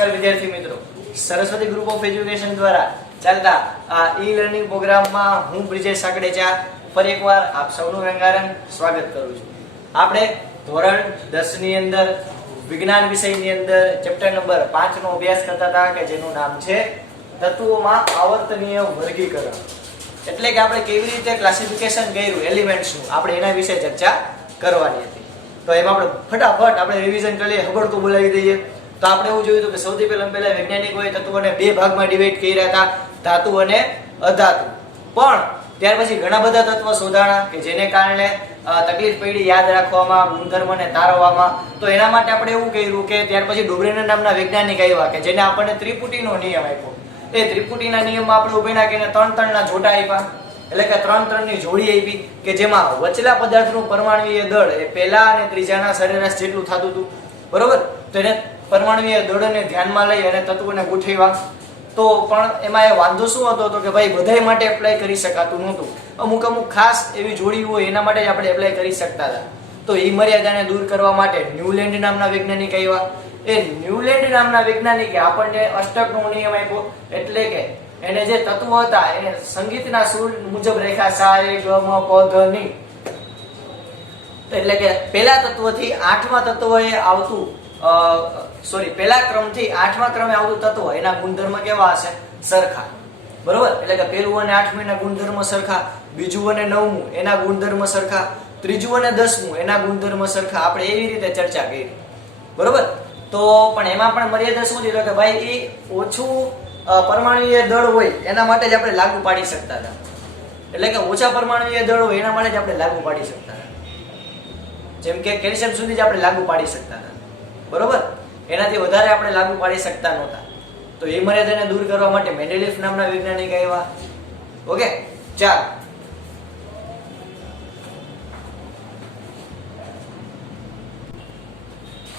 નમસ્કાર વિદ્યાર્થી મિત્રો, સરસ્વતી ગ્રુપ ઓફ એજ્યુકેશન દ્વારા ચાલતા આ ઈ લર્નિંગ પ્રોગ્રામમાં હું બ્રિજેશ સાકડેચા ફરી એકવાર આપ સૌનું રંગારંગ સ્વાગત કરું છું. આપણે ધોરણ 10 ની અંદર વિજ્ઞાન વિષયની અંદર ચેપ્ટર નંબર 5 નો અભ્યાસ કરતા હતા કે જેનું નામ છે તત્વોમાં આવર્તનીય વર્ગીકરણ. એટલે કે આપણે કેવી રીતે ક્લાસિફિકેશન કર્યું એલિમેન્ટ્સનું, આપણે એના વિશે ચર્ચા કરવાની હતી. તો એમાં આપણે ફટાફટ આપણે રિવિઝન કરી હબડકો બોલાવી દઈએ. તો આપણે એવું જોયું હતું કે સૌથી પહેલા વૈજ્ઞાનિકોએ તત્વોને બે ભાગમાં ડિવાઈડ કર્યા હતા, ધાતુ અને અધાતુ. પણ ત્યાર પછી ઘણા બધા તત્વ શોધાણા કે જેને કારણે તકલીફ પડી યાદ રાખવામાં, ગુણધર્મને તારવવામાં. તો એના માટે આપણે એવું કર્યું કે ત્યાર પછી ડોબ્રેનર નામના વૈજ્ઞાનિક આવ્યા કે જેને આપણને ત્રિપુટીનો નિયમ આપ્યો. એ ત્રિપુટીના નિયમમાં આપણે ઉભી નાખીને ત્રણ જોટા આપ્યા, એટલે કે ત્રણની જોડી આપી કે જેમાં વચલા પદાર્થનું પરમાણુય દળ એ પહેલા અને ત્રીજાના સરેરાશ જેટલું થતું હતું, બરોબર. તો એને પરમાણુય દળને ધ્યાનમાં લઈ અને તત્વોને ગોઠવ્યા. તો પણ એમાં એ વાંધો શું હતો કે ભાઈ બધાય માટે એપ્લાય કરી શકાતું નહોતું. અમુક ખાસ એવી જોડી હોય એના માટે જ આપણે એપ્લાય કરી શકતા હતા. તો એ મર્યાદાને દૂર કરવા માટે ન્યુલેન્ડ નામના વૈજ્ઞાનિક આવ્યા. એ ન્યુલેન્ડ નામના વૈજ્ઞાનિકે આપણને અષ્ટકનો નિયમ આપ્યો, એટલે કે એને જે તત્વો હતા એને સંગીતના સૂર મુજબ રેખા સા રે ગ મ પ ધ ની, એટલે કે પહેલા તત્વથી 8મા તત્વએ આવતું પહેલા ક્રમથી 8મા ક્રમે આવતું તત્વ એના ગુણધર્મ કેવા હશે? સરખા, બરોબર. એટલે કે પહેલું અને 8મું એના ગુણધર્મ સરખા, બીજું અને 9મું એના ગુણધર્મ સરખા, ત્રીજું અને 10મું એના ગુણધર્મ સરખા. આપણે એવી રીતે ચર્ચા કરી, બરોબર. તો પણ એમાં પણ મર્યાદા શું છે કે ભાઈ એ ઓછું પરમાણુય દળ હોય એના માટે જ આપણે લાગુ પાડી શકતા હતા. એટલે કે ઓછા પરમાણુય દળ હોય એના માટે જ આપણે લાગુ પાડી શકતા હતા. જેમ કે કેલ્શિયમ સુધી જ આપણે લાગુ પાડી શકતા હતા, બરોબર. એનાથી વધારે આપણે લાગુ પાડી શકતા નહોતા. તો એ મર્યાદાને દૂર કરવા માટે મેન્ડેલિફ નામના વૈજ્ઞાનિક આવ્યા. ઓકે, ચાલો.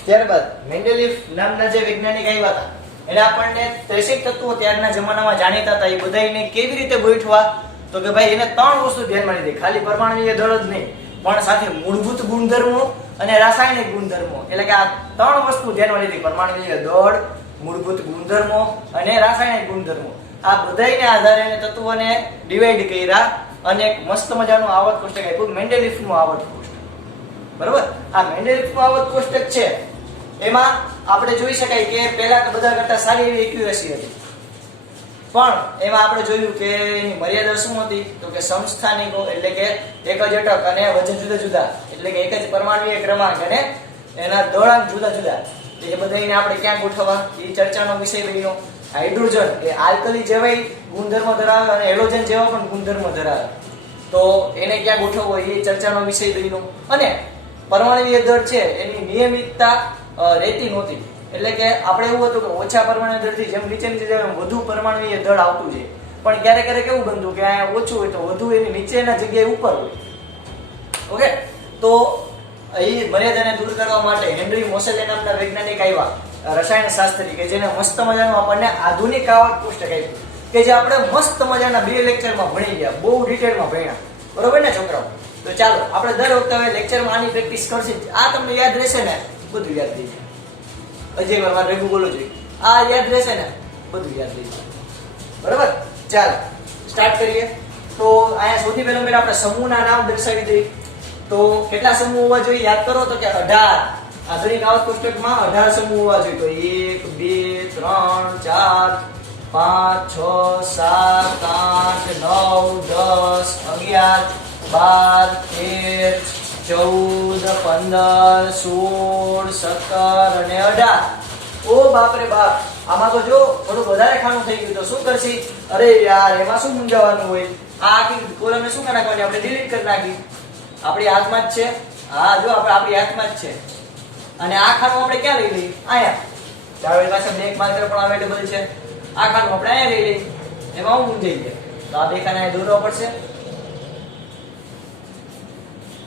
ત્યારબાદ મેન્ડેલિફ નામના જે વૈજ્ઞાનિક આવ્યા હતા એને આપણને 63 તત્વો ત્યારના જમાનામાં જાણીતા હતા. એ બધાને કેવી રીતે ગોઠવા? તો કે ભાઈ એને 3 વસ્તુ ધ્યાનમાં લીધી. ખાલી પરમાણુય દળ જ નહીં, પણ સાથે મૂળભૂત ગુણધર્મો અને રાસાયણિક ગુણધર્મો, એટલે કે આ 3 વસ્તુ ધ્યાનમાં લીધી. પરમાણુય દળ, મૂળભૂત ગુણધર્મો અને રાસાયણિક ગુણધર્મો. આ બધાને આધારે તત્વોને ડિવાઈડ કર્યા અને એક મસ્ત મજાનું આવર્ત કોષ્ટક આપ્યું, મેન્ડેલિફનું આવર્ત કોષ્ટક, બરોબર. આ મેન્ડેલિફનું આવર્ત કોષ્ટક છે એમાં આપણે જોઈ શકાય કે પહેલા તો બધા કરતા સારી એવી એક્યુરેસી હતી, પણ એમાં આપણે જોયું કે એની મર્યાદા શું હતી? તો કે સમસ્થાનિકો, એટલે કે એક જ અટક અને વજન જુદા જુદા, એટલે કે એક જ પરમાણુય ક્રમાંક અને એના દળાંક જુદા જુદા. એ બધાને આપણે ક્યાં ગોઠવવા? એ ચર્ચાનો વિષય બન્યો. હાઇડ્રોજન એ આલ્કલી જેવા ગુણધર્મ ધરાવે અને હેલોજન જેવા પણ ગુણધર્મ ધરાવે, તો એને ક્યાં ગોઠવવો એ ચર્ચાનો વિષય બન્યો. અને પરમાણુય દળ છે એની નિયમિતતા રહેતી નહોતી, એટલે કે આપણે એવું હતું કે ઓછા પરમાણુય દળથી જેમ નીચેની જગ્યાએ વધુ પરમાણુય દળ આવતું છે, પણ ક્યારેક એવું બનતું કે આ ઓછું હોય તો વધુ એની નીચેના જગ્યાએ ઉપર હોય. ઓકે, તો એ મર્યાદાને દૂર કરવા માટે હેનરી મોસેલે નામના વૈજ્ઞાનિક આવ્યા, રસાયણ શાસ્ત્રી, કે જેને મસ્ત મજાનું આપણને આધુનિક આવર્ત કોષ્ટક આપ્યું, કે જે આપણે મસ્ત મજાના 2 લેક્ચરમાં ભણી ગયા, બહુ ડિટેલમાં ભણ્યા, બરોબર ને છોકરાઓ? તો ચાલો આપણે દર વખતે હવે લેક્ચરમાં આની પ્રેક્ટિસ કરશે. આ તમને યાદ રહેશે ને? બધું યાદ થઈ જાય. અજય મારે રેગુ બોલવું જોઈએ. આ યાદ રહેશે ને? બધું યાદ થઈ જાય, બરોબર. ચાલો સ્ટાર્ટ કરીએ. તો અહીંયા સૌથી પહેલા આપણે સમૂહના નામ દર્શાવી દઈએ. તો કેટલા સમૂહ હોવા જોઈએ યાદ કરો? તો કે 18. આધુનિક આવર્ત કોષ્ટકમાં 18 સમૂહ હોવા જોઈએ. તો 1 2 3 4 5 6 7 8 9 10 11 12 13 14 15 16 17 અને 18. ઓ બાપ રે બાપ, આમાં તો જો થોડું વધારે ખાનું થઈ ગયું. તો શું કરશી? અરે યાર, એમાં શું મૂંઝાવાનું હોય? આ આખી કોલમને શું કરી નાખવાની? આપણે ડિલીટ કરી નાખી. આપણી હાથમાં જ છે. હા, જો આપણી હાથમાં જ છે. અને આ ખાનું આપણે ક્યાં લઈ લઈએ? અહીંયા. ચાલો, પાસે બ્લેક માર્કર પણ અવેલેબલ છે. આ ખાનું આપણે અહીંયા લઈ લઈએ. એમાં હું મૂંઝાઈ ગયા. તો આ બે ખાના દોરવા પડશે.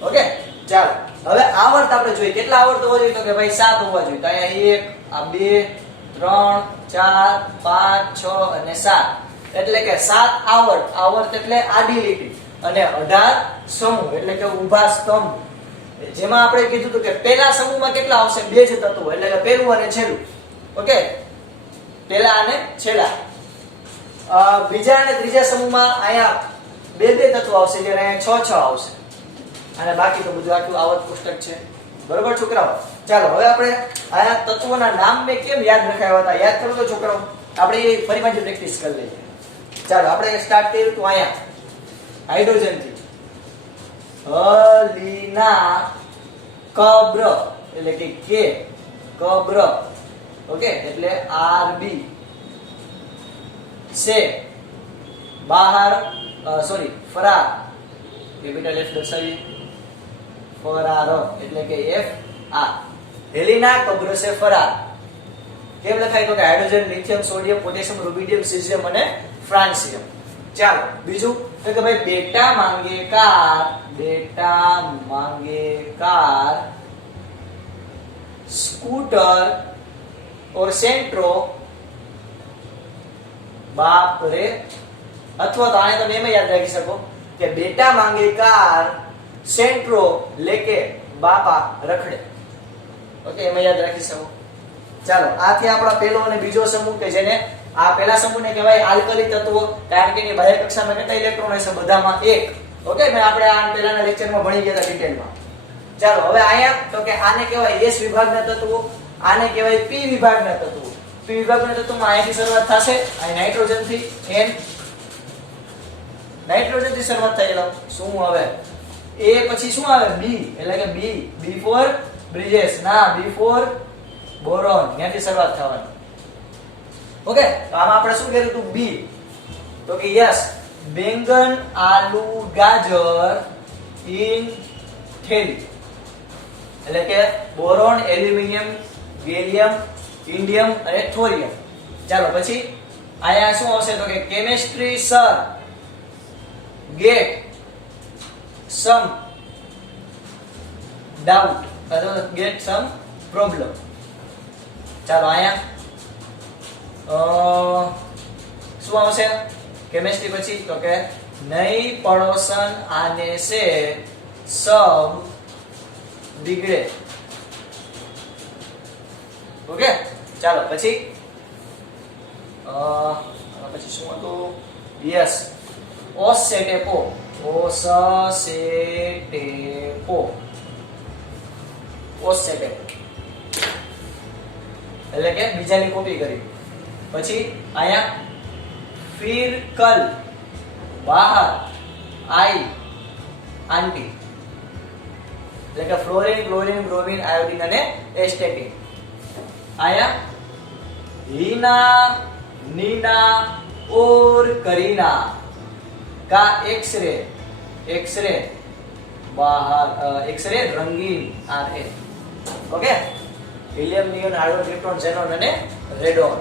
ઓકે, ચાલો હવે આવર્ત આપણે જોઈએ. કેટલા આવર્ત હોવા જોઈએ? તો કે ભાઈ 7 હોવા જોઈએ. તો અહીંયા 1 આ 2 3 4 5 6 અને 7, એટલે કે 7 આવર્ત. આવર્ત એટલે આડી લીટી અને 18 સમૂહ, એટલે કે ઊભા સ્તંભ. જેમાં આપણે કીધું હતું કે પહેલા સમૂહમાં કેટલા આવશે? 2 જ તત્વો, એટલે કે પહેલું અને છેલ્લું. ઓકે, પહેલા અને છેલ્લા. બીજા અને ત્રીજા સમૂહમાં અહીંયા 2 તત્વો આવશે એટલે અહીંયા 6 આવશે અને બાકી તો બધું આખું આવત કોષ્ટક છે. બરોબર છોકરાઓ? ચાલો હવે આપણે આયા તત્વોના નામ મેં કેમ યાદ રખાવ્યા હતા યાદ કરો તો છોકરાઓ. આપણે ફરી પાછી પ્રેક્ટિસ કરી લઈએ. ચાલો આપણે સ્ટાર્ટ કર્યું તો અહીંયા હાઇડ્રોજન થી હલીના કબ્ર એટલે કે કબ્ર. ઓકે એટલે આરબી સે બહાર સોરી ફરાર કેપિટલ એફ દર્શાવીએ ફરાર એટલે કે એફ આર. હેલિના કબ્ર સે ફરાર કેમ લખાય તો કે hydrogen lithium sodium potassium rubidium caesium અને ફ્રાન્સિયમ. ચાલો બીજું તો કે ભાઈ બેટા માંગે કાર સ્કૂટર और सेंट्रो बाप रे. अथवा तो आने તમે એમ યાદ રાખી શકો કે બેટા માંગે કાર સેન્ટ્રો લેકે બાપા રખડે. ઓકે એમ યાદ રાખી શકો. ચાલો આથી આપણા પહેલો અને બીજો સમૂહ કે જેને આ પહેલા સમૂહને કહેવાય આલ્કલી તત્વો કારણ કે એની બાહ્ય કક્ષામાં કેટલા ઇલેક્ટ્રોન હશે બધામાં 1. ઓકે મેં આપણે આ પહેલાના લેક્ચરમાં ભણી ગયા હતા ડિટેલમાં. ચાલો હવે અહીંયા તો કે આને કહેવાય S વિભાગના તત્વો આને કહેવાય P વિભાગના તત્વો. P વિભાગના તત્વોમાં અહીંથી શરૂઆત થશે અહીં નાઇટ્રોજન થી N નાઇટ્રોજન થી શરૂઆત થઈ ગયો. શું હવે A પછી શું આવે B એટલે કે B ફોર બ્રિજેસ ના B ફોર બોરોન ત્યાંથી શરૂઆત થવાની. ઓકે તો આમાં આપણે શું કર્યું હતું B તો કે યસ બેંગન આલુ ગાજર ઇન થેલી એટલે કે બોરોન એલ્યુમિનિયમ ગેલિયમ ઇન્ડિયમ અને થોરિયમ. ચાલો પછી આયા શું આવશે તો કે કેમિસ્ટ્રી સર ગેટ સમ ડાઉટ અથવા ગેટ સમ પ્રોબ્લેમ. ચાલો આયા શું આવશે કેમિસ્ટ્રી પછી તો કે નઈ પડોશન આને સે સબ बिगड़े. ओके ચાલો પછી શું હતું યસ ઓસેટેપો એટલે કે બીજાની કોપી કરી. પછી અહીંયા ફિરકલ બહાર આઈ આંટી એટલે કે ફ્લોરિન ક્લોરિન બ્રોમિન આયોડિન અને એસ્ટેટિન. આયા हीना नीना और करीना का एक्सरे बाहर एक्सरे रंगीन आते. Okay helium neon argon krypton xenon અને રેડોન.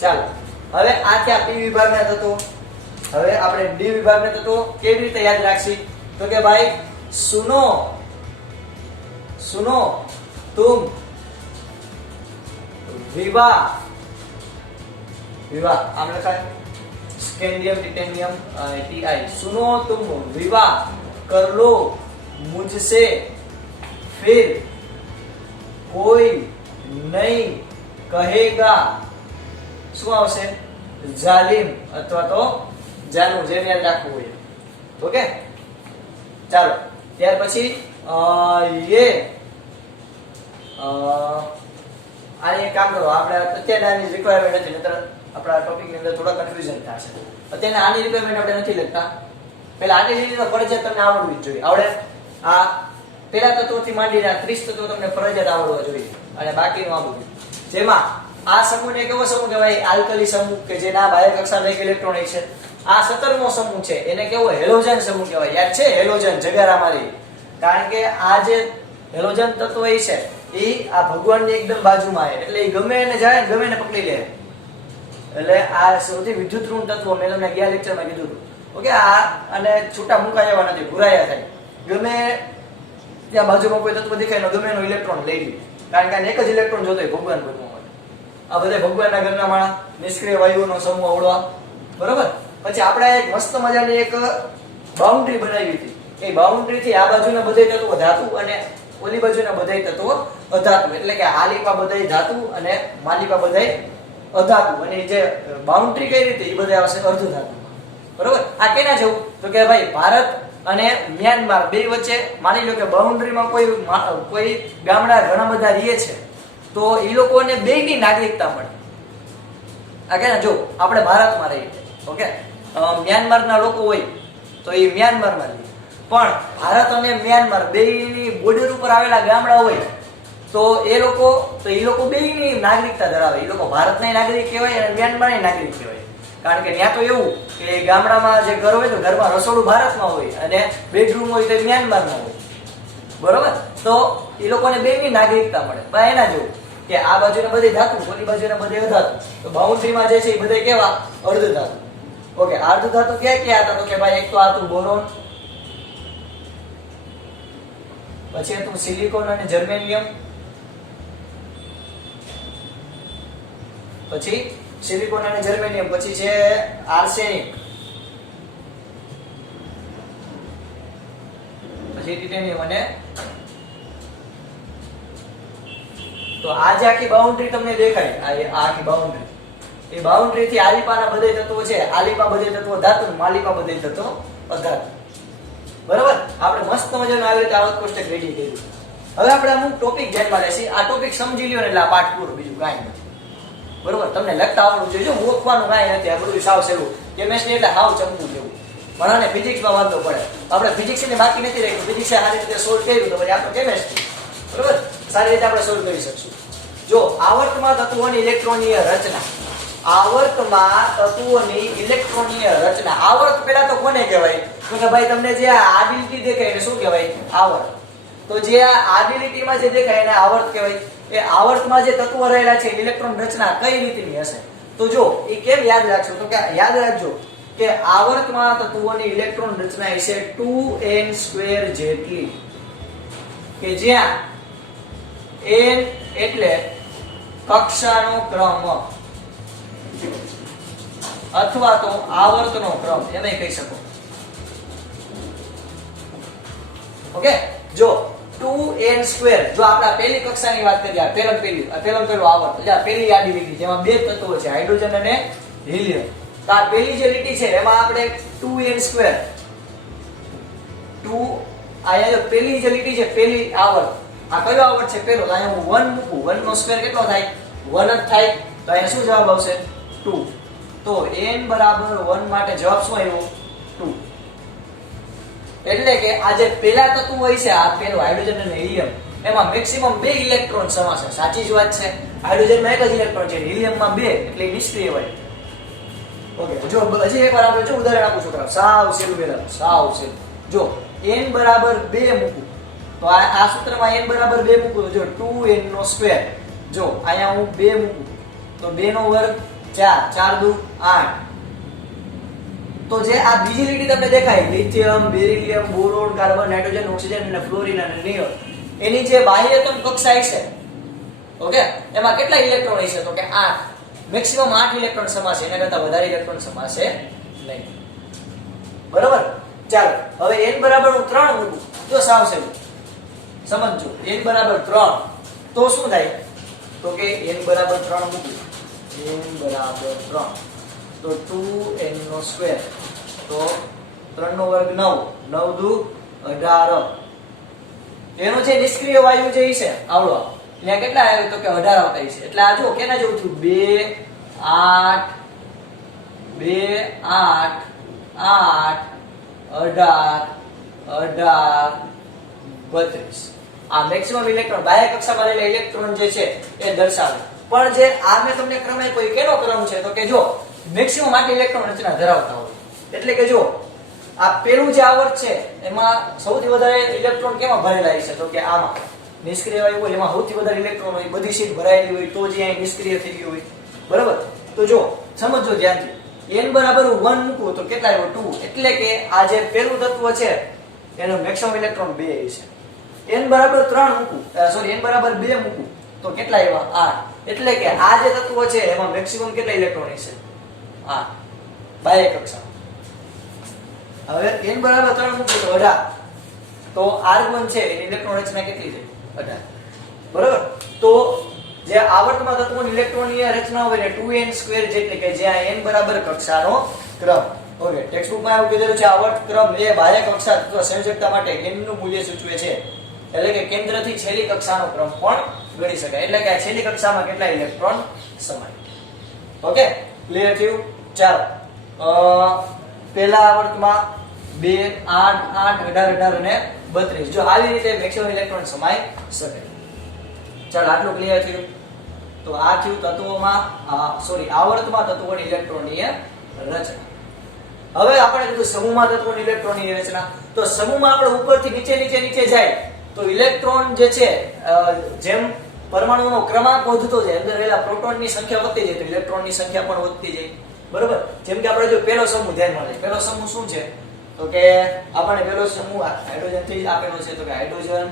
ચાલો હવે આ થયા પી વિભાગના તત્વો. હવે આપણે ડી વિભાગના તત્વો કેવી રીતે યાદ રાખશી તો કે ભાઈ સુનો सुनो तुम विवाह विवाह आम लिखा है स्कैंडियम टिटेनियम टीआई. सुनो तुम विवाह कर लो मुझसे फिर कोई नहीं कहेगा શું આવશે જાલિમ અથવા તો જાનુ જેમ યાદ રાખવું હોય. ઓકે ચાલો ત્યાર પછી ये આની એક કામ કરો આપણે અત્યારે આની રિક્વાયરમેન્ટ નથી નતર આપણા ટોપિક ની અંદર થોડા કન્ફ્યુઝન થશે. અત્યારે આની રિક્વાયરમેન્ટ આપણે નથી લખતા. પહેલા આની લીધી તો ફરજિયાત તમને આવડવી જ જોઈએ. આવડે આ પહેલા તત્વોથી માંડીને 30 તત્વો તમને ફરજિયાત આવડવા જોઈએ અને બાકીનું આ બધું. જેમાં આ સમૂહને કેવો સમૂહ કહેવાય આલ્કલી સમૂહ કે જેના બાહ્ય કક્ષામાં 1 ઇલેક્ટ્રોન છે. આ 17મો સમૂહ છે એને કેવો હેલોજન સમૂહ કહેવાય. યાદ છે હેલોજન જગારા મારી કારણ કે આ જે હેલોજન તત્વ છે એ આ ભગવાનની એકદમ બાજુમાં આવે એટલે એ ગમે એને જાય ગમે એને પકડી લે. એટલે આ સૌથી વિદ્યુત ઋણ તત્વ મેં તમને ગયા લેક્ચરમાં કીધું હતું. ઓકે આ અને છૂટા મુકાય એવા નથી ભૂરાયા થાય ગમે ત્યાં બાજુમાં કોઈ તત્વ દેખાય ગમે એનો ઇલેક્ટ્રોન લઈ લે કારણ કે આને એક જ ઇલેક્ટ્રોન જોતો હોય ભગવાન ભગવાન. આ બધા ભગવાનના ઘરના માણસ નિષ્ક્રિય વાયુઓનો સમૂહ આવડવા બરોબર. પછી આપણે એક મસ્ત મજાની એક બાઉન્ડ્રી બનાવી હતી. એ બાઉન્ડ્રી થી આ બાજુના બધા તત્વો ધાતુ અને ઓલી બાજુના બધા તત્વો અધાતુ એટલે કે આ લીપા બધા ધાતુ અને માલિપા બધા અધાતુ, અને જે બાઉન્ડ્રી કઈ રીતે એ બધા આવશે અર્ધધાતુમાં. બરોબર. આ કેના જેવું? તો કે ભાઈ ભારત અને મ્યાનમાર બે વચ્ચે માની લો કે બાઉન્ડ્રીમાં કોઈ ગામડા ઘણા બધા રહે છે, તો એ લોકોને બેયની નાગરિકતા મળે. આ કેના જો આપણે ભારતમાં રહીએ, ઓકે, મ્યાનમારના લોકો હોય તો એ મ્યાનમારમાં રહે, પણ ભારત અને મ્યાનમાર બેયની બોર્ડર ઉપર આવેલા ગામડા હોય તો એ લોકો બેયની નાગરિકતા ધરાવે. એ લોકો ભારતના નાગરિક કહેવાય અને મ્યાનમારના નાગરિક કહેવાય. કારણ કે ત્યાં તો એવું કે ગામડામાં જે ઘર હોય તો ઘરમાં રસોડું ભારતમાં હોય અને બેડરૂમ હોય તો મ્યાનમારમાં હોય. બરોબર. તો એ લોકોને બેયની નાગરિકતા મળે. પણ એના જેવું કે આ બાજુને બધી ધાતુ, ઓલી બાજુને બધી અધાતુ. તો બાઉન્ડ્રીમાં જે છે એ બધા કેવા? અર્ધધાતુ. ઓકે, અર્ધધાતુ ક્યાં ક્યાં હતા? તો કે ભાઈ એક તો હતું બોરોન, પછી હતું સિલિકોન અને જર્મેનિયમ, પછી સિલિકોન અને જર્મેનિયમ, પછી છે આર્સેનિક, પછી ટાઇટેનિયમ. અને તો આ જે આખી બાઉન્ડ્રી તમને દેખાય, આ આખી બાઉન્ડ્રી, એ બાઉન્ડ્રી થી આલીપાના બધે તત્વો છે, આલીપા બધે તત્વો ધાતુ, માલીપા બધે તત્વો અધાતુ. બરાબર. આપણે મસ્ત મજાનું આવી રીતે આવત કોષ્ટક રેડી કર્યું. હવે આપણે અમુક ટોપિક ધ્યાનમાં લેશી. આ ટોપિક સમજી લ્યો ને એટલે આ પાઠ પૂરો, બીજું કાંઈ નથી. બરોબર. તમને લખતા આવડવું જોઈએ, મૂકવાનું કાંઈ નથી. આ બધું સાવ સહેલું. કેમેસ્ટ્રી એટલે હાવ ચમકું જેવું. ઘણાને ફિઝિક્સમાં વાંધો પડે. આપણે ફિઝિક્સ ને બાકી નથી રાખ્યું. ફિઝિક્સ સારી રીતે સોલ્વ કર્યું તો પછી આપણે કેમેસ્ટ્રી બરોબર સારી રીતે આપણે સોલ્વ કરી શકશું. જો આવર્તમાં તત્વોની ઇલેક્ટ્રોનીય રચના, આવર્તમાં તત્વોની ઇલેક્ટ્રોનીય રચના. આવર્ત પેલા તો કોને કહેવાય? તો કે ભાઈ તમને જે આડી લીટી દેખાય એને શું કહેવાય? આવર્ત. તો જે આ આડી લીટીમાં જે દેખાય એને આવર્ત કહેવાય. એ આવર્તમાં જે તત્વો રહેલા છે ઇલેક્ટ્રોન રચના કઈ રીતની હશે? તો જો એ કેમ યાદ રાખશો? તો કે યાદ રાખજો કે આવર્તમાં તત્વોની ઇલેક્ટ્રોન રચના હશે 2n² જેટલી, કે જ્યાં n એટલે કક્ષાનો ક્રમ અથવા તો આવર્તનો ક્રમ એમ કહી શકો. ઓકે. જો 2n², જો આપણે પહેલી કક્ષાની વાત કરીએ, પહેલું આવર્ત, એટલે આ પહેલી આડી લીટી જેમાં બે તત્વો છે હાઇડ્રોજન અને હિલિયમ. તો આ પહેલી જે લીટી છે એમાં આપણે 2n², આયા જો પહેલી જે લીટી છે પહેલી આવર્ત, આ કયો આવર્ત છે? પહેલો. તો અહીંયા હું 1 મૂકું, 1 નો સ્ક્વેર કેટલો થાય? 1 જ થાય. તો અહીંયા શું જવાબ આવશે? 2. તો n બરાબર 1 માટે જવાબ શું આવ્યો? 2. એટલે કે આ જે પહેલા તત્વ હોય છે, આ પહેલું હાઇડ્રોજન અને હિલિયમ, એમાં મેક્સિમમ 2 ઇલેક્ટ્રોન સમાશે. સાચી જ વાત છે. હાઇડ્રોજનમાં એક જ ઇલેક્ટ્રોન છે, હિલિયમમાં 2, એટલે નિષ્ક્રિય હોય. ઓકે. જો હજી એકવાર આપણે જો ઉદાહરણ આપું છું, સાવ સહેલું પહેલા, સાવ સહેલું. જો n બરાબર 2 મૂકું તો આ સૂત્રમાં n બરાબર 2 મૂકું તો જો 2n². જો અહીંયા હું 2 મૂકું તો 2 નો વર્ગ 4, 4 દુ 8. તો જે આ બીજી લીટી તમને દેખાય lithium, beryllium, boron, carbon, nitrogen, oxygen અને ફ્લોરિન અને નિયોન, એની જે બાહ્યતમ કક્ષા છે, ઓકે, એમાં કેટલા ઇલેક્ટ્રોન હશે? તો કે 8. મેક્સિમમ 8 ઇલેક્ટ્રોન સમાશે, એના કરતા વધારે ઇલેક્ટ્રોન સમાશે નહીં. બરાબર. ચાલો હવે n બરાબર હું 3 મૂકું. જો સાવ સહેલું સમજો, n બરાબર 3 તો શું થાય? તો કે n બરાબર 3 મૂકું, n બરાબર 3 તો 2n², તો 3 નો વર્ગ 9, 9 દુ 18. એનો જે નિષ્ક્રિય વાયુ જે છે આવડો, ત્યાં કેટલા આવે? તો કે 18 આવતા છે. એટલે આ જો કેના જેવું થયું? 2 8 2 8 8 18 18 32. આ મેક્સિમમ ઇલેક્ટ્રોન, બાહ્ય કક્ષામાં રહેલા ઇલેક્ટ્રોન જે છે એ દર્શાવે. પણ જે આ મેં તમને ક્રમ આપ્યો એ કેનો ક્રમ છે? તો કે જો મેક્સિમમ 8 ઇલેક્ટ્રોન રચના ધરાવતા હોય. એટલે કે જો આ પેલું જે આવર્ત છે એમાં સૌથી વધારે ઇલેક્ટ્રોન કેમાં ભરેલા છે? તો કે આમાં નિષ્ક્રિય વાયુ હોય એમાં સૌથી વધારે ઇલેક્ટ્રોન હોય, બધી સીટ ભરાયેલી હોય તો જે અહીં નિષ્ક્રિય થઈ ગયું હોય. બરાબર. તો જો સમજો ધ્યાનથી, n બરાબર 1 મૂકું તો કેટલા આવ્યો? 2. એટલે કે આ જે પેલું તત્વ છે એનો મેક્સિમમ ઇલેક્ટ્રોન 2 છે. n બરાબર 3 મૂકું, સોરી n બરાબર 2 મૂકું તો કેટલા આવ્યા? 8. એટલે કે આ જે તત્વ છે એમાં મેક્સિમમ કેટલા ઇલેક્ટ્રોન હશે? 8 બાહ્ય કક્ષા. હવે n બરાબર 3 મૂકું તો 18. તો r1 છે એની ઇલેક્ટ્રોન રચના કેટલી થઈ? 18. બરાબર. તો જે આવર્તમાં તત્વોની ઇલેક્ટ્રોનની રચના હોય ને 2n² જેટલી કે જ્યાં n બરાબર કક્ષાનો ક્રમ. ઓકે, ટેક્સ્ટ બુકમાં એવું કીધેલું છે આવર્ત ક્રમ એ બાહ્ય કક્ષા તત્વ સંયોજકતા માટે n નું મૂલ્ય સૂચવે છે. એટલે કે કેન્દ્રથી છેલ્લી કક્ષાનો ક્રમ પણ ગણી શકાય. એટલે કે આ છેલ્લી કક્ષામાં કેટલા ઇલેક્ટ્રોન સમાય. ઓકે, ક્લિયર થયું? ચાલો, પહેલા આવર્તમાં 2 8 8 18 18 અને 32 જો આવી રીતે મેક્સિમમ ઇલેક્ટ્રોન સમાઈ શકે. ચાલો, આટલું ક્લિયર થયું. તો આ થયું તત્વોમાં આવર્તમાં તત્વોની ઇલેક્ટ્રોનની રચના. હવે આપણે કીધું સમૂહમાં તત્વોની ઇલેક્ટ્રોનની રચના. તો સમૂહમાં આપણે ઉપરથી નીચે જાય તો ઇલેક્ટ્રોન જે છે જેમ પરમાણુનો ક્રમાંક વધતો જાય, અંદર રહેલા પ્રોટોનની સંખ્યા વધતી જાય તો ઇલેક્ટ્રોનની સંખ્યા પણ વધતી જાય. બરોબર? જેમ કે આપણે જો પહેલો સમૂહ ધ્યાનમાં લઈએ. પહેલો સમૂહ શું છે? તો કે આપણે પહેલો સમૂહ હાઇડ્રોજન થી આપેલો છે. તો કે hydrogen,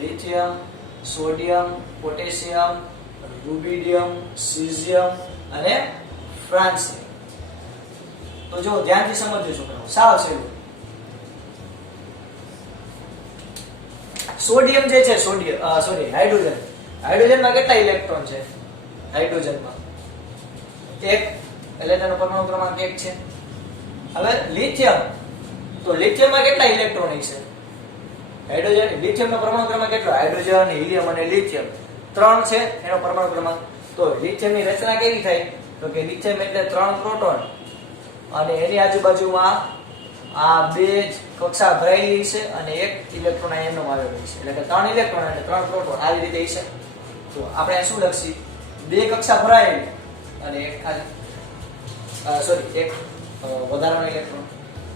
lithium, sodium, potassium, rubidium, caesium અને ફ્રાન્સિયમ. તો જો ધ્યાનથી સમજજો છોકરાઓ, સાવ સહેલું. સોડિયમ જે છે હાઇડ્રોજન. હાઇડ્રોજનમાં કેટલા ઇલેક્ટ્રોન છે? હાઇડ્રોજનમાં 1, એટલે તેનો પરમાણુ ક્રમાંક 1 છે. હવે લિથિયમ, તો લિથિયમમાં કેટલા ઇલેક્ટ્રોન છે? હાઇડ્રોજન લિથિયમનો પરમાણુ ક્રમાંક કેટલો? હાઇડ્રોજન, હિલિયમ અને લિથિયમ 3 છે એનો પરમાણુ ક્રમાંક. તો લિથિયમની રચના કેવી થાય? તો કે લિથિયમ એટલે 3 પ્રોટોન અને એની આજુબાજુમાં આ 2 કક્ષા ભરાયેલી છે અને 1 ઇલેક્ટ્રોન એમનો આવેલો છે. એટલે કે 3 ઇલેક્ટ્રોન અને 3 પ્રોટોન આવી રીતે છે. તો આપણે શું લખી? 2 કક્ષા ભરાયેલી અને 1 ખાલી એક વધારાનો ઇલેક્ટ્રોન.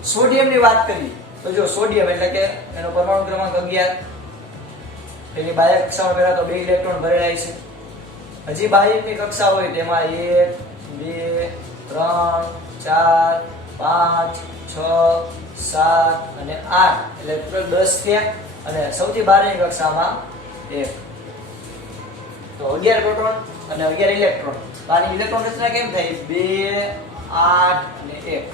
સોડિયમની વાત કરીએ તો જો સોડિયમ એટલે કે એનો પરમાણુ ક્રમાંક 11. એની બાહ્ય કક્ષામાં પહેલા તો 2 ઇલેક્ટ્રોન ભરેલા છે. હજી બાહ્યની કક્ષા હોય તેમાં 1 2 3 4 5 6 7 અને 8 એટલે 10 થયા. અને સૌથી બહારની કક્ષામાં 1. તો 11 પ્રોટોન અને 11 ઇલેક્ટ્રોન. આની ઇલેક્ટ્રોન રચના કેમ થાય? 2 8 અને 1.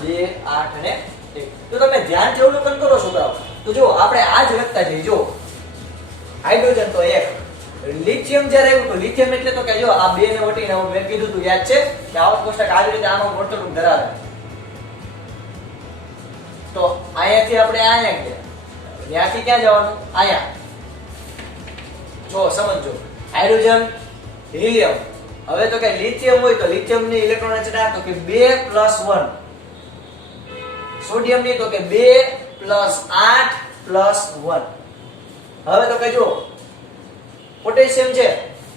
2 8 અને 1. તો તમે ધ્યાનથી અવલોકન કરો છોકરાઓ. તો જો આપણે આ જ લખતા જઈએ. જો હાઇડ્રોજન તો 1, લિથિયમ જ્યારે આવ્યું તો લિથિયમ એટલે તો કે જો આ 2 ને વટીને મેં કીધું તું યાદ છે કે આવર્ત કોષ્ટક આવી રીતે આમાં વર્તુળ ધરાવે. તો અહીંયાથી આપણે અહીંયા ગયા, ત્યાંથી ક્યાં જવાનું? અહીંયા. જો સમજો, હાઇડ્રોજન, હિલિયમ. હવે તો કે લિથિયમ હોય તો લિથિયમની ઇલેક્ટ્રોન રચના તો કે 2 + 1. સોડિયમની તો કે 2 + 8 + 1. હવે તો કે જો પોટેશિયમ છે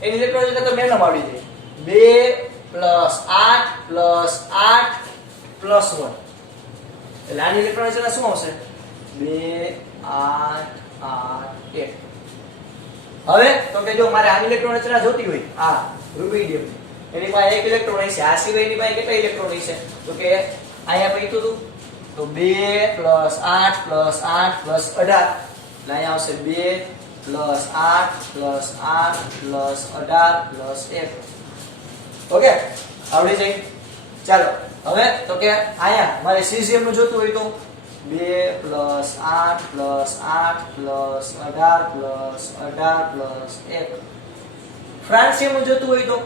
એની ઇલેક્ટ્રોન રચના તો મેં આવડી જાય 2 + 8 + 8 + 1. એટલે આની ઇલેક્ટ્રોન રચના શું આવશે? 2 8 8 1. હવે તો કે જો મારે આની ઇલેક્ટ્રોન રચના જોતી હોય આ રૂબિડિયમ એની પાસે 1 ઇલેક્ટ્રોન હશે. આ સિવાયની પાસે કેટલા ઇલેક્ટ્રોન હશે? તો કે અહીંયા પૈતું હતું તો 2 + 8 + 8 + 18. એટલે અહીંયા આવશે 2 + 8 + 8 + 18 + 1. ઓકે, આવડી જાય. ચાલો, હવે તો કે અહીંયા મારે સીઝિયમ નું જોતું હોય તો 2 + 8 + 8 + 18 + 18 + 1. ફ્રાન્સિયમ નું જોતું હોય તો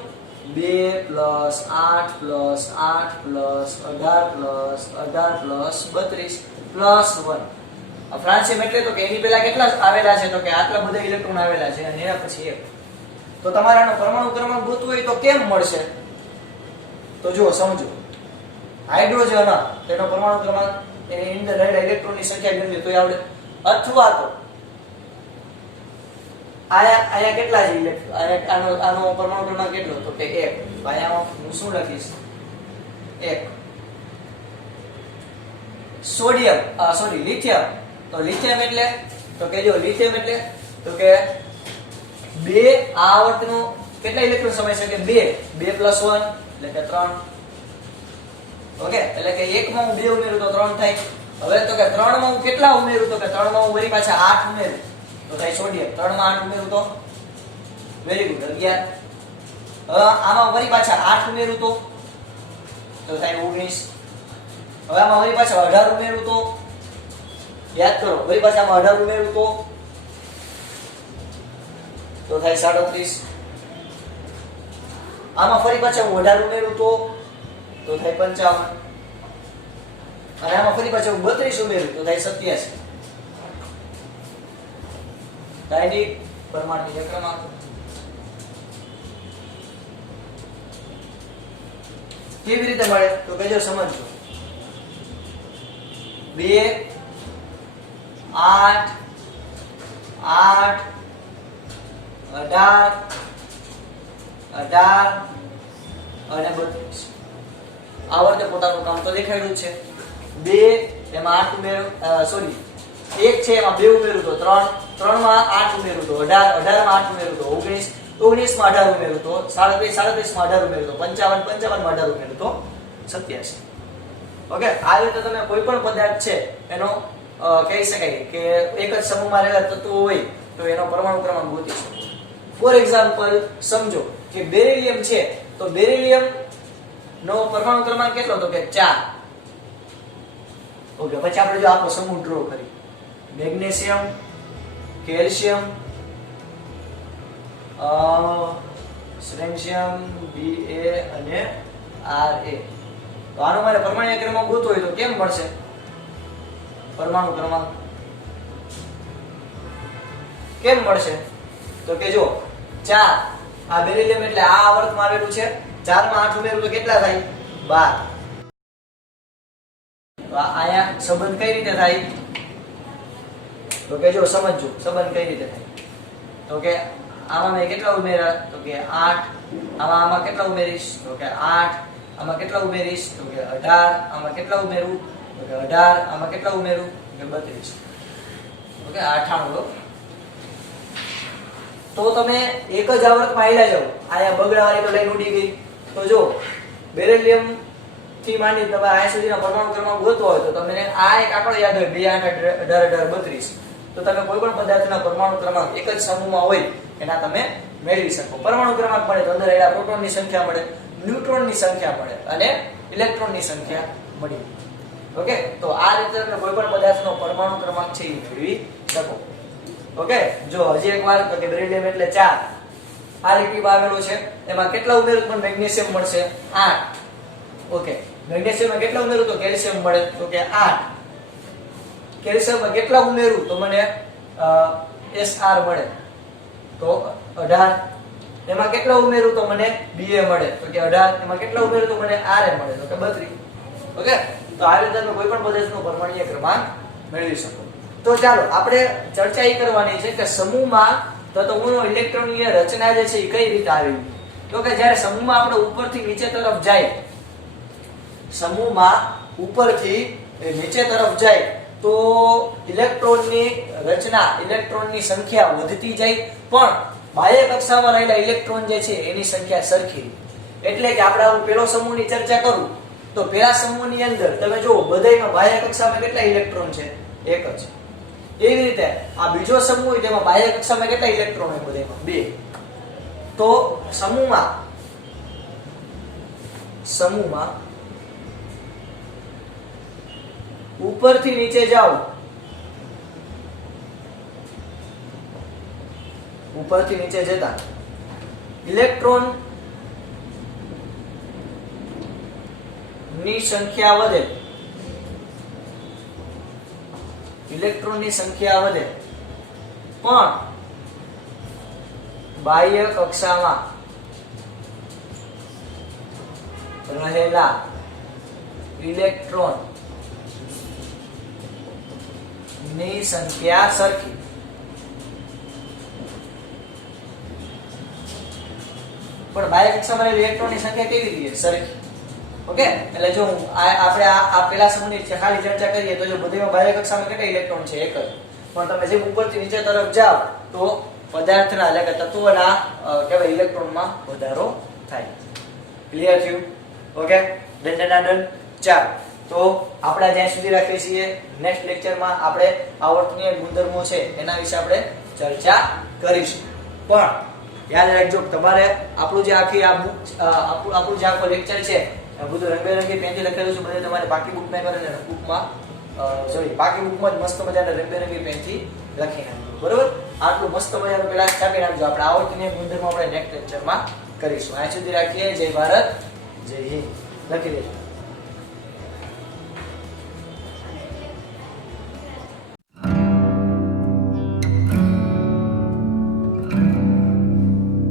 2 + 8 + 8 + 18 + 18 + 32 + 1. ફ્રાન્સિયમ એટલે તો કે એની પહેલા કેટલા આવેલા છે? તો કે આટલા બધા ઇલેક્ટ્રોન આવેલા છે અને એના પછી 1. તો તમારે આનો પરમાણુ ક્રમાંક ગોતવો હોય તો કેમ મળશે? તો જો સમજો, હાઇડ્રોજન તેનો પરમાણુ ક્રમાંક એની અંદર રહેલા ઇલેક્ટ્રોનની સંખ્યા ગણવી તો આવડે. અથવા તો આયા કેટલા છે ઇલેક્ટ્રોન? આનો પરમાણુ ક્રમાંક કેટલો? તો કે 1. તો આયા હું શું લખીશ? 1. Sodium lithium. તો લિથિયમ એટલે તો કે જો લિથિયમ એટલે તો કે 2 આવર્તનો કેટલા ઇલેક્ટ્રોન સમાઈ શકે? 2 + 1 એટલે કે 3. ઓકે, એટલે કે 1 માં હું 2 ઉમેરું તો 3 થાય. હવે તો કે 3 માં હું કેટલા ઉમેરું? તો કે 3 માં હું વળી પાછા 8 ઉમેરું તો થાય સોડિયમ. 3 માં 8 ઉમેરું તો વેરી ગુડ 11. હવે આમાં વળી પાછા 8 ઉમેરું તો થાય 19. હવે આમાં વળી પાછા 18 ઉમેરું તો યાદ કરો, વળી પાછા આમાં 18 ઉમેરું તો તો થાય 37. આમાં ફરી પાછા હું 18 ઉમેરું તો થાય 55. અને આમાં ફરી પાછા હું 32 ઉમેરું તો થાય 87. ડાયનિક પરમાણ્વીય ક્રમાંક કેવી રીતે મળે તો કહેજો, સમજજો. 2 8 8 18 18 અને 32. આવર્તે પોતાનું કામ તો દેખાડ્યું છે. 2 એમાં 8 ઉમેરો, સોરી 1 છે એમાં 2 ઉમેરું તો 3, 3 માં 8 ઉમેરું તો 18, 18 માં 8 ઉમેરું તો 19, 19 માં 18 ઉમેરું તો 37, 37 માં 18 ઉમેરું તો 55, 55 માં 18 ઉમેરું તો 87. ઓકે, આ રીતે તમે કોઈ પણ પદાર્થ છે એનો કહી શકાય કે એક જ સમૂહમાં રહેલા તત્વો હોય તો એનો પરમાણુ ક્રમાંક ગોતી શકો. ફોર એક્ઝામ્પલ સમજો કે બેરિલિયમ છે, તો બેરિલિયમ નો પરમાણુ ક્રમાંક કેટલો તો કે 4. ઓકે, પછી આપણે જો આખો સમૂહ ડ્રો કરી, મેગ્નેશિયમ, કેલ્શિયમ, સ્ટ્રોન્શિયમ, Ba અને Ra. તો આનો મારે પરમાણુ ક્રમાંક ગોતવો હોય તો કેમ મળશે પરમાણુ ક્રમાંક? કેમ મળશે તો કે જો 4 આ બેરિલિયમ એટલે આ આવર્તમાં આવેલું છે, 4 માં 8 ઉમેરું તો કેટલા થાય 12. તો આયા સંબંધ કઈ રીતે થાય તો કે જો સમજજો સંબંધ કઈ રીતે થાય. તો કે આમાં મેં કેટલા ઉમેર્યા તો કે 8, આમાં કેટલા ઉમેરીશ તો કે 8, આમાં કેટલા ઉમેરીશ તો કે 18, આમાં કેટલા ઉમેરું તો કે 18, આમાં કેટલા ઉમેરું તો કે 32. ઓકે, 98. તો તમે એક જ આવર્તમાં આયલા જાવ, આયા બગડાવાળી તો લાઈન ઉડી ગઈ. તો જો બેરિલિયમ થી માંડી તમે આયા સુધીના પરમાણુ ક્રમાંક ગોતવો હોય તો તમને આ એક આંકડો યાદ હોય 2 8 18 18 32. તો તમે કોઈ પણ પદાર્થના પરમાણુ ક્રમાંક એક જ સમૂહમાં હોય એના તમે મેળવી શકો. પરમાણુ ક્રમાંક મળે તો અંદર રહેલા પ્રોટોનની સંખ્યા મળે, ન્યુટ્રોનની સંખ્યા મળે અને ઇલેક્ટ્રોનની સંખ્યા મળી. ઓકે, તો આ રીતે તમે કોઈ પણ પદાર્થનો પરમાણુ ક્રમાંક છે એ મેળવી શકો. ઓકે, જો હજી એક વાર તો કે બેરિલિયમ એટલે 4 આ લીટીમાં આવેલો છે, એમાં કેટલા ઉમેરું તો મેગ્નેશિયમ મળશે 8. ઓકે, મેગ્નેશિયમમાં કેટલા ઉમેરું તો કેલ્શિયમ મળે તો કે 8. કેલ્શિયમમાં કેટલા ઉમેરું તો મને Sr મળે તો 18. એમાં કેટલા ઉમેરું તો મને Ba મળે તો કે 18. એમાં કેટલા ઉમેરું તો મને Ra મળે તો કે 32. ઓકે, તો આ રીતે તમે કોઈ પણ પદાર્થનો પરમાણ્વીય ક્રમાંક મેળવી શકો. તો ચાલો આપણે ચર્ચા એ કરવાની છે કે સમૂહમાં તત્વોનો ઇલેક્ટ્રોનીય રચના જે છે એ કઈ રીતે આવી. તો કે જ્યારે સમૂહમાં આપણે ઉપરથી નીચે તરફ જાય, સમૂહમાં ઉપરથી નીચે તરફ જાય તો ઇલેક્ટ્રોનની રચના, ઇલેક્ટ્રોનની સંખ્યા વધતી જાય, પણ બાહ્ય કક્ષામાં રહેલા ઇલેક્ટ્રોન જે છે એની સંખ્યા સરખી. એટલે કે આપણે હું પેલો સમૂહની ચર્ચા કરું તો પેલા સમૂહની અંદર તમે જુઓ બધાયમાં બાહ્ય કક્ષામાં કેટલા ઇલેક્ટ્રોન છે? એક જ. એવી રીતે આ બીજો સમૂહ હોય તેમાં બાહ્ય કક્ષામાં કેટલા ઇલેક્ટ્રોન હોય? બધાયમાં 2. તો સમૂહમાં ઉપરથી નીચે જાઓ, ઉપરથી નીચે જતા ઇલેક્ટ્રોન ની સંખ્યા વધે, ઇલેક્ટ્રોનની સંખ્યા વધે, પણ બાહ્ય કક્ષામાં રહેલા ઇલેક્ટ્રોન ની સંખ્યા સરખી. પણ બાહ્ય કક્ષામાં રહેલા ઇલેક્ટ્રોનની સંખ્યા કેવી રીતે સરખી? ઓકે, એટલે જો આપણે આ પેલા સમૂહની ખાલી ચર્ચા કરીએ તો જો બધામાં બાહ્ય કક્ષામાં કેટલા ઇલેક્ટ્રોન છે? એક જ. પણ તમે જેમ ઉપરથી નીચે તરફ જાઓ તો પદાર્થના એટલે કે તત્વના કહેવાય ઇલેક્ટ્રોનમાં વધારો થાય. ક્લિયર થયું? Okay, done. ચાલ, તો આપણે જ્યાં સુધી રાખીએ છીએ. નેક્સ્ટ લેક્ચરમાં આપણે આવર્તનીય ગુણધર્મો છે એના વિશે આપણે ચર્ચા કરીશું. પણ યાદ રાખજો તમારે આપણું જે આખી આ બુક, આપણું જે આખો લેક્ચર છે બધું રંગબેરંગી પેનથી લખેલું છે, બધે તમારે બાકી બુકમાં કરીને બુકમાં સોરી પાકી બુકમાં જ મસ્ત મજાના રંગબેરંગી પેનથી લખી નાખજો બરોબર. આટલું મસ્ત મજાનું પેલા છાપી નાખજો. આપણે આવર્તનીય ગુણધર્મ આપણે નેક્સ્ટ લેક્ચરમાં કરીશું. આ સુધી રાખીએ. જય ભારત, જય હિન્દ લખી દેજો.